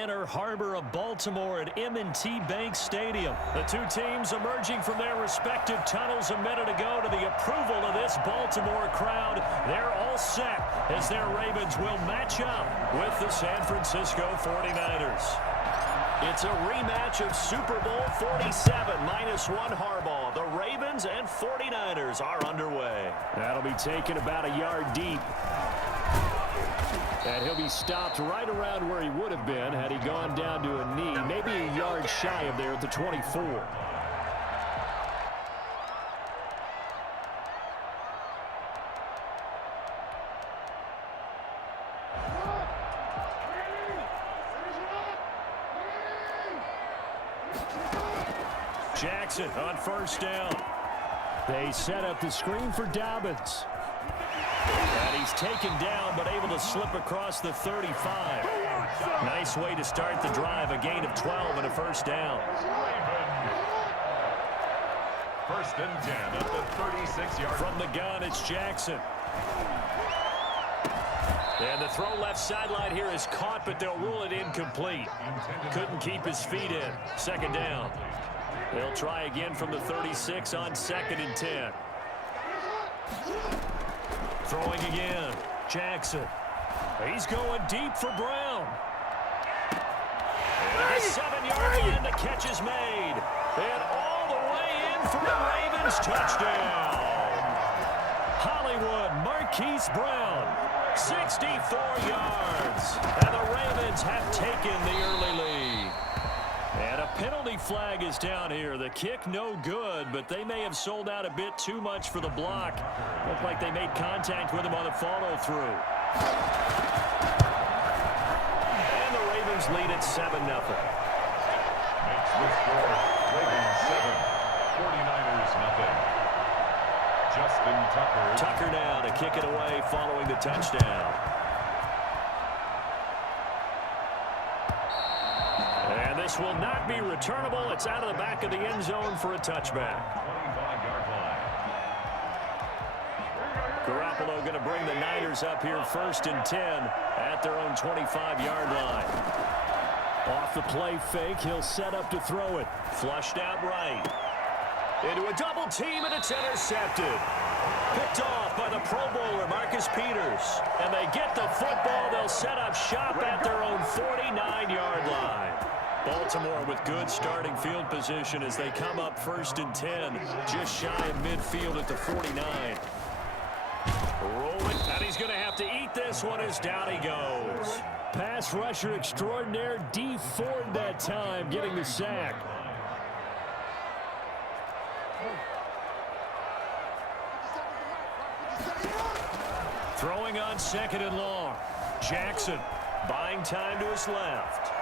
Inner Harbor of Baltimore at M&T Bank Stadium. The two teams emerging from their respective tunnels a minute ago to the approval of this Baltimore crowd. They're all set as their Ravens will match up with the San Francisco 49ers. It's a rematch of Super Bowl 47 -1 Harbaugh. The Ravens and 49ers are underway. That'll be taken about a yard deep. And he'll be stopped right around where he would have been had he gone down to a knee, maybe a yard shy of there at the 24. Jackson on first down. They set up the screen for Dobbins. And he's taken down, but able to slip across the 35. Nice way to start the drive, a gain of 12 and a first down. First and 10 at the 36-yard. From the gun, it's Jackson. And the throw left sideline here is caught, but they'll rule it incomplete. Couldn't keep his feet in. Second down. They'll try again from the 36 on 2nd and 10. Throwing again. Jackson. He's going deep for Brown. And a 7-yard in. The catch is made. And all the way in for the Ravens touchdown. Hollywood Marquise Brown. 64 yards. And the Ravens have taken the early lead. And a penalty flag is down here. The kick no good, but they may have sold out a bit too much for the block. Looked like they made contact with him on the follow-through. And the Ravens lead at 7-0. Makes the score Ravens 7, 49ers 0. Justin Tucker. Tucker now to kick it away following the touchdown. And this will not be returnable. It's out of the back of the end zone for a touchback. 25-yard line. Garoppolo going to bring the Niners up here 1st and 10 at their own 25-yard line. Off the play fake, he'll set up to throw it. Flushed out right. Into a double team, and it's intercepted. Picked off by the Pro Bowler, Marcus Peters. And they get the football. They'll set up shop at their own 49-yard line. Baltimore with good starting field position as they come up 1st and 10, just shy of midfield at the 49. Rolling, and he's going to have to eat this one as down he goes. Pass rusher extraordinaire, D Ford that time, getting the sack. Throwing on 2nd and long. Jackson buying time to his left.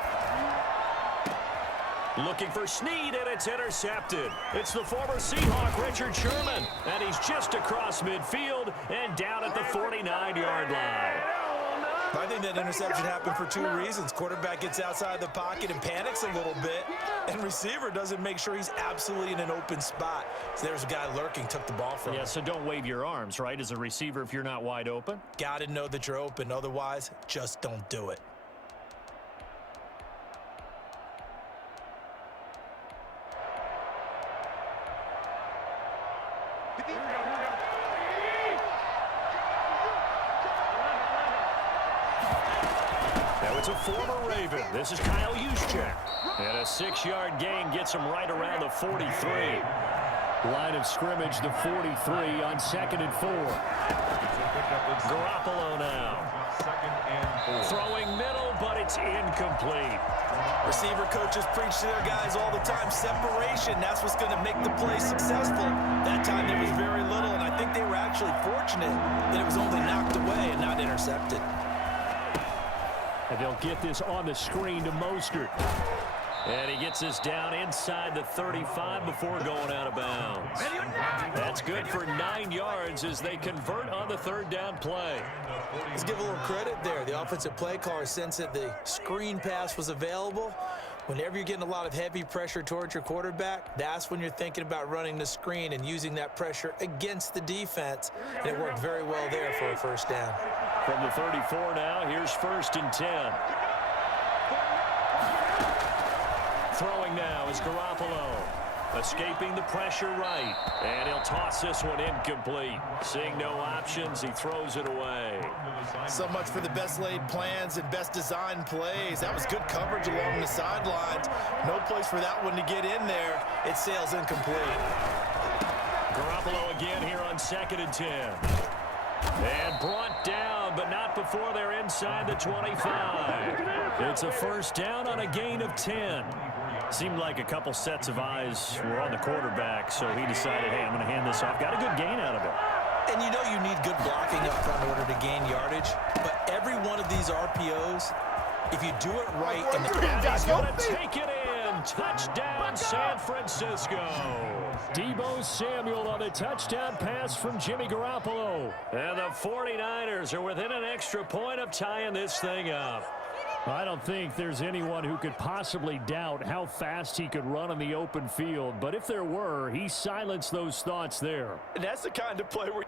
Looking for Snead, and it's intercepted. It's the former Seahawk, Richard Sherman, and he's just across midfield and down at the 49-yard line. I think that interception happened for 2 reasons. Quarterback gets outside the pocket and panics a little bit, and receiver doesn't make sure he's absolutely in an open spot. So there's a guy lurking, took the ball from him. Yeah, so don't wave your arms, right, as a receiver if you're not wide open? Got to know that you're open. Otherwise, just don't do it. Now it's a former Raven. This is Kyle Juszczyk. And a 6-yard gain gets him right around the 43. Line of scrimmage, the 43 on 2nd and 4. Garoppolo now. Throwing middle, but it's incomplete. Receiver coaches preach to their guys all the time. Separation, that's what's going to make the play successful. That time there was very little, and I think they were actually fortunate that it was only knocked away and not intercepted. And they'll get this on the screen to Mostert. And he gets this down inside the 35 before going out of bounds. That's good for 9 yards as they convert on the 3rd down play. Let's give a little credit there. The offensive play caller sensed that the screen pass was available. Whenever you're getting a lot of heavy pressure towards your quarterback, that's when you're thinking about running the screen and using that pressure against the defense. And it worked very well there for a first down. From the 34 now, here's 1st and 10. throwing now is Garoppolo. Escaping the pressure right. And he'll toss this one incomplete. Seeing no options, he throws it away. So much for the best laid plans and best designed plays. That was good coverage along the sidelines. No place for that one to get in there. It sails incomplete. Garoppolo again here on 2nd and 10. And brought down, but not before they're inside the 25. It's a first down on a gain of 10. Seemed like a couple sets of eyes were on the quarterback, so he decided, hey, I'm going to hand this off. Got a good gain out of it. And you know you need good blocking up front in order to gain yardage. But every one of these RPOs, if you do it right, and he's going to take it in. Touchdown, San Francisco. Deebo Samuel on a touchdown pass from Jimmy Garoppolo. And the 49ers are within an extra point of tying this thing up. I don't think there's anyone who could possibly doubt how fast he could run on the open field. But if there were, he silenced those thoughts there. And that's the kind of play where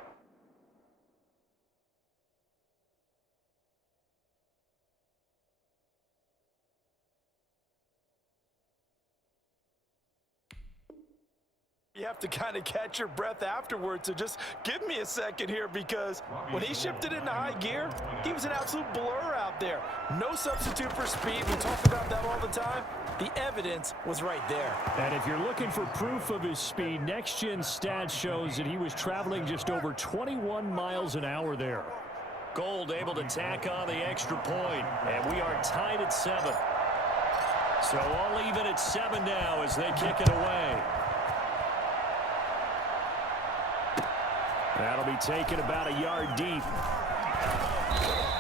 you have to kind of catch your breath afterwards. So just give me a second here, because when he shifted into high gear, he was an absolute blur out there. No substitute for speed. We talk about that all the time. The evidence was right there. And if you're looking for proof of his speed, Next Gen Stats shows that he was traveling just over 21 miles an hour there. Gold able to tack on the extra point, and we are tied at 7. So all even at 7 now as they kick it away. That'll be taken about a yard deep.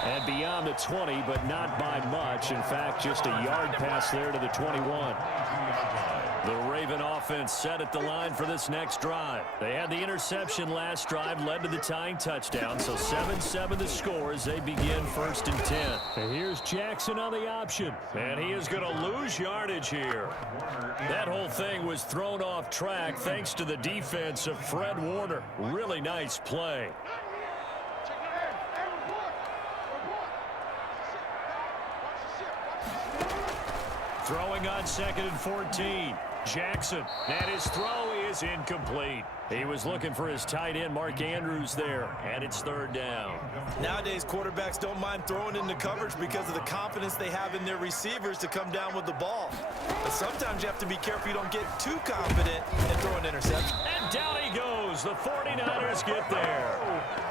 And beyond the 20, but not by much. In fact, just a yard pass there to the 21. The Raven offense set at the line for this next drive. They had the interception last drive, led to the tying touchdown. So 7-7 the score as they begin 1st and 10. And here's Jackson on the option. And he is going to lose yardage here. That whole thing was thrown off track thanks to the defense of Fred Warner. Really nice play. Throwing on 2nd and 14. Jackson, and his throw is incomplete. He was looking for his tight end, Mark Andrews, there, and it's 3rd down. Nowadays, quarterbacks don't mind throwing into coverage because of the confidence they have in their receivers to come down with the ball. But sometimes you have to be careful you don't get too confident and throw an interception. And down he goes. The 49ers get there.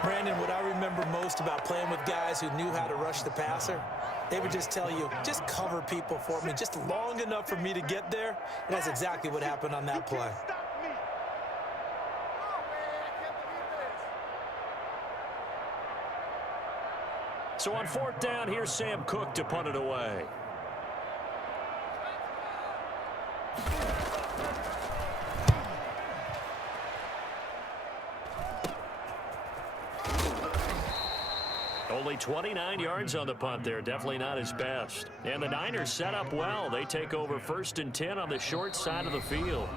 Brandon, what I remember most about playing with guys who knew how to rush the passer, they would just tell you, just cover people for me, just long enough for me to get there. And that's exactly what happened on that play. So on 4th down, here's Sam Cook to punt it away. Only 29 yards on the punt there. Definitely not his best. And the Niners set up well. They take over 1st and 10 on the short side of the field.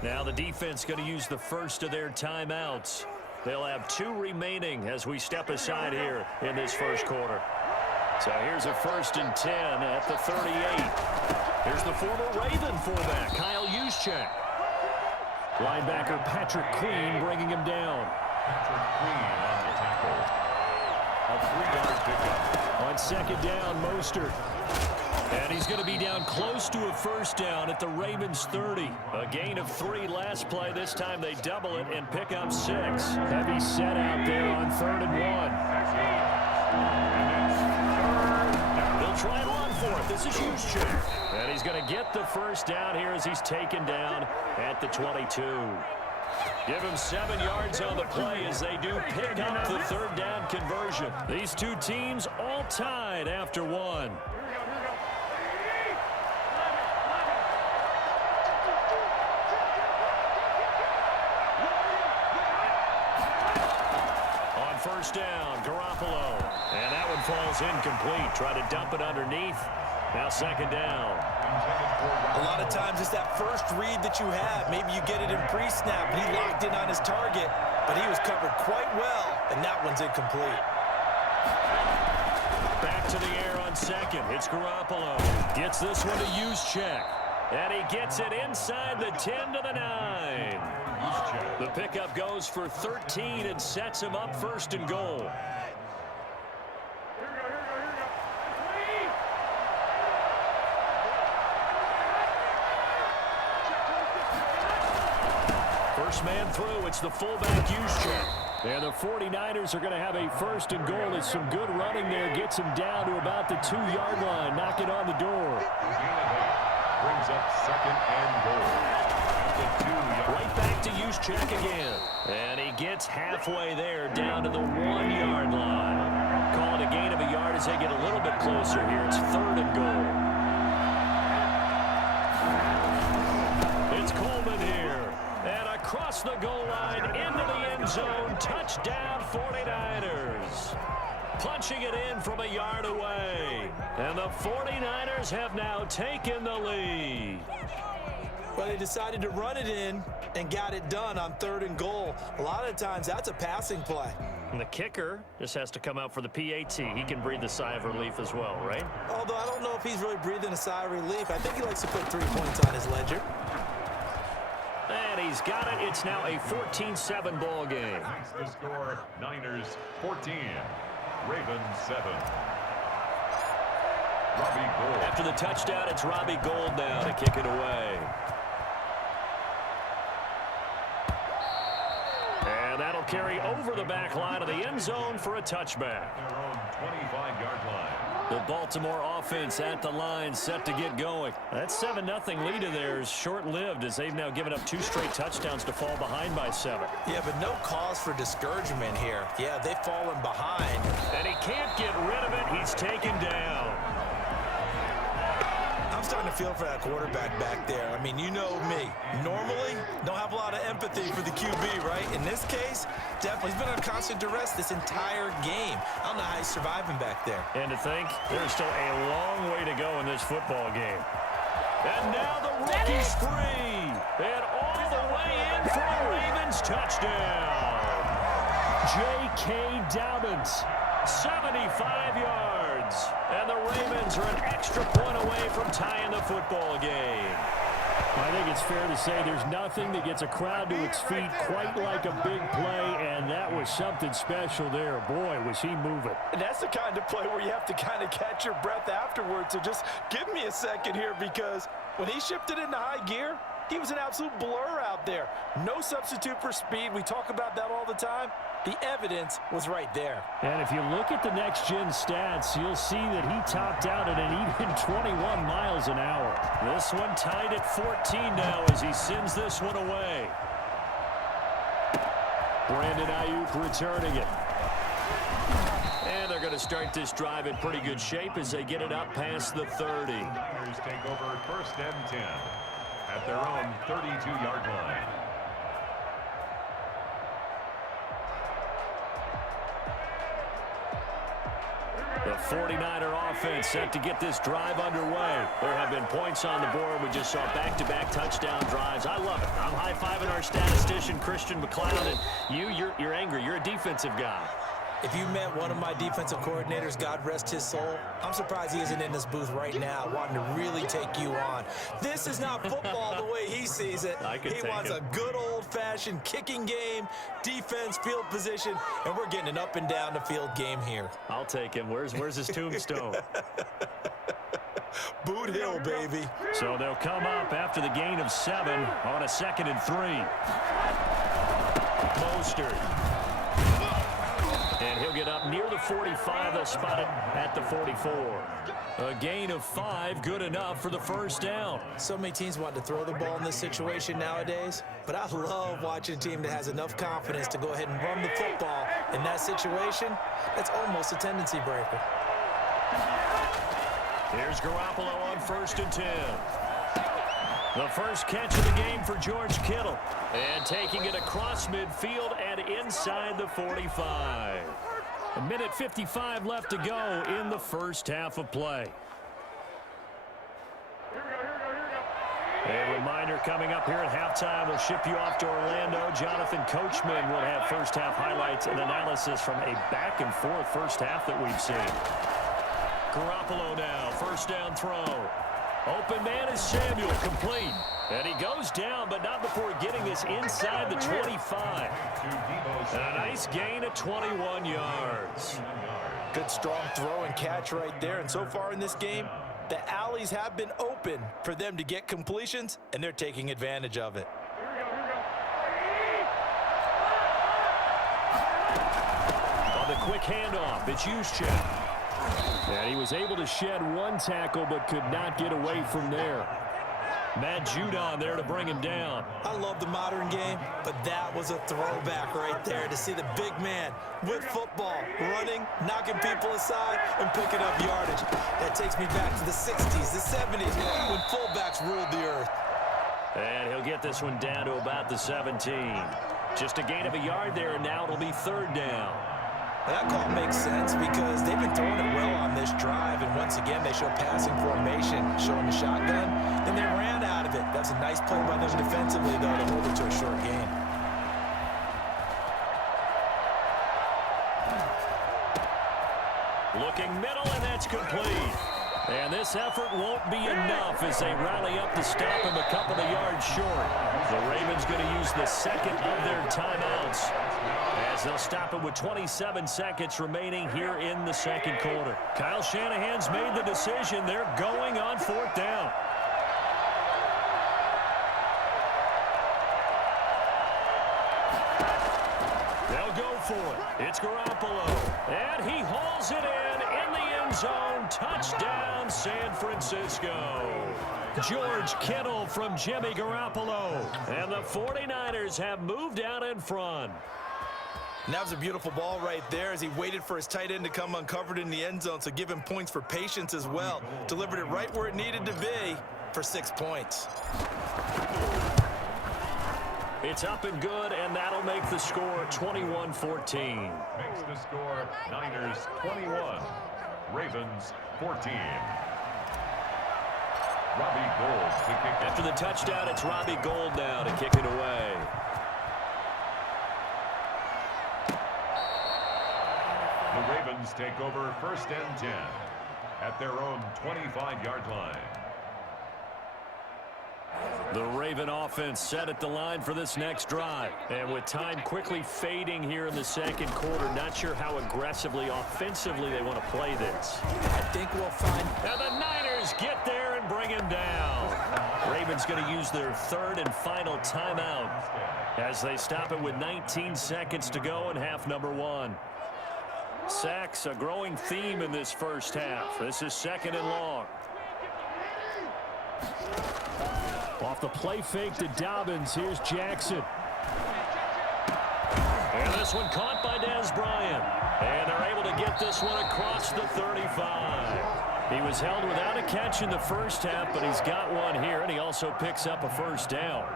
Now the defense going to use the first of their timeouts. They'll have 2 remaining as we step aside here in this first quarter. So here's a 1st and 10 at the 38. Here's the former Raven fullback, Kyle Juszczyk. Linebacker Patrick Queen bringing him down. Patrick Queen on the tackle. A 3-yard pickup. On 2nd down, Mostert. And he's going to be down close to a 1st down at the Ravens 30. A gain of 3 last play. This time they double it and pick up 6. Heavy set out there on 3rd and 1. They'll try and run for it. This is Juszczyk. And he's going to get the 1st down here as he's taken down at the 22. Give him 7 yards on the play as they do pick up the 3rd down conversion. These 2 teams all tied after 1. On 1st down, Garoppolo. And that one falls incomplete. Try to dump it underneath. Now 2nd down. A lot of times it's that first read that you have. Maybe you get it in pre-snap, and he locked in on his target, but he was covered quite well, and that one's incomplete. Back to the air on 2nd. It's Garoppolo. Gets this one to Juszczyk. And he gets it inside the 10 to the 9. The pickup goes for 13 and sets him up 1st and goal. First man through, it's the fullback Juszczyk. And the 49ers are going to have a 1st and goal as some good running there gets him down to about the 2-yard line. Knock it on the door. Brings up 2nd and goal. At the 2-yard. Right back to Juszczyk again. And he gets halfway there down to the 1-yard line. Call it a gain of a yard as they get a little bit closer here. It's 3rd and goal. It's Coleman here. And across the goal line into the end zone. Touchdown 49ers. Punching it in from a yard away. And the 49ers have now taken the lead. Well, they decided to run it in and got it done on 3rd and goal. A lot of times that's a passing play. And the kicker just has to come out for the PAT. He can breathe a sigh of relief as well, right? Although I don't know if he's really breathing a sigh of relief. I think he likes to put 3 points on his ledger. And he's got it. It's now a 14-7 ball game. The score, Niners 14, Ravens 7. Robbie Gould. After the touchdown, it's Robbie Gould now to kick it away. And that'll carry over the back line of the end zone for a touchback. Their own 25-yard line. The Baltimore offense at the line, set to get going. That 7-0 lead of theirs short-lived as they've now given up 2 straight touchdowns to fall behind by 7. Yeah, but no cause for discouragement here. Yeah, they've fallen behind. And he can't get rid of it. He's taken down. I'm starting to feel for that quarterback back there. I mean, you know me. Normally, don't have a lot of empathy for the QB, right? In this case, definitely he's been under constant duress this entire game. I don't know how he's surviving back there. And to think, there's still a long way to go in this football game. And now the rookie's free. And all the way in for a Ravens touchdown. J.K. Dobbins, 75 yards. And the Ravens are an extra point away from tying the football game. I think it's fair to say there's nothing that gets a crowd to its feet quite like a big play, and that was something special there. Boy, was he moving. And that's the kind of play where you have to kind of catch your breath afterwards. So just give me a second here, because when he shifted into high gear, he was an absolute blur out there. No substitute for speed. We talk about that all the time. The evidence was right there. And if you look at the next-gen stats, you'll see that he topped out at an even 21 miles an hour. This one tied at 14 now as he sends this one away. Brandon Ayuk returning it. And they're going to start this drive in pretty good shape as they get it up past the 30. Niners take over 1st and 10 at their own 32-yard line. The 49er offense set to get this drive underway. There have been points on the board. We just saw back-to-back touchdown drives. I love it. I'm high-fiving our statistician, Christian McLeod, and you're angry. You're a defensive guy. If you met one of my defensive coordinators, God rest his soul, I'm surprised he isn't in this booth right now wanting to really take you on. This is not football the way he sees it. He wants a good old-fashioned kicking game, defense, field position, and we're getting an up and down the field game here. I'll take him. Where's his tombstone? Boot Hill, baby. So they'll come up after the gain of 7 on a 2nd and 3. Mostert. And he'll get up near the 45. They'll spot it at the 44. A gain of 5, good enough for the first down. So many teams want to throw the ball in this situation nowadays, but I love watching a team that has enough confidence to go ahead and run the football in that situation. It's almost a tendency breaker. Here's Garoppolo on 1st and 10. The first catch of the game for George Kittle. And taking it across midfield and inside the 45. A minute 55 left to go in the first half of play. A reminder coming up here at halftime. We'll ship you off to Orlando. Jonathan Coachman will have first half highlights and analysis from a back-and-forth first half that we've seen. Garoppolo now, first down throw. Open man is Samuel, complete. And he goes down, but not before getting this inside the 25. And a nice gain of 21 yards. Good strong throw and catch right there. And so far in this game, the alleys have been open for them to get completions, and they're taking advantage of it. On the quick handoff, it's Juszczyk. And he was able to shed one tackle, but could not get away from there. Matt Judon there to bring him down. I love the modern game, but that was a throwback right there to see the big man with football, running, knocking people aside, and picking up yardage. That takes me back to the 60s, the 70s, when fullbacks ruled the earth. And he'll get this one down to about the 17. Just a gain of a yard there, and now it'll be third down. That call makes sense because they've been throwing it well on this drive, and once again they show passing formation, showing the shotgun, and they ran out of it. That's a nice play by them defensively, though, to hold it to a short gain. Looking middle, and that's complete. And this effort won't be enough as they rally up to stop him a couple of yards short. The Ravens going to use the second of their timeouts as they'll stop it with 27 seconds remaining here in the second quarter. Kyle Shanahan's made the decision. They're going on fourth down. They'll go for it. It's Garoppolo. And he hauls it in the end zone. Touchdown, San Francisco. George Kittle from Jimmy Garoppolo. And the 49ers have moved out in front. And that was a beautiful ball right there as he waited for his tight end to come uncovered in the end zone, so give him points for patience as well. Delivered it right where it needed to be for 6 points. It's up and good, and that'll make the score 21-14. Makes the score Niners 21, Ravens 14. Robbie Gould to kick it. After the touchdown, it's Robbie Gould now to kick it away. The Ravens take over first and 10 at their own 25-yard line. The Raven offense set at the line for this next drive. And with time quickly fading here in the second quarter, not sure how aggressively, offensively they want to play this. I think we'll find... And the Niners get there and bring him down. Ravens going to use their third and final timeout as they stop it with 19 seconds to go in half number one. Sacks, a growing theme in this first half. This is second and long. Off the play fake to Dobbins, here's Jackson. And this one caught by Dez Bryant. And they're able to get this one across the 35. He was held without a catch in the first half, but he's got one here, and he also picks up a first down.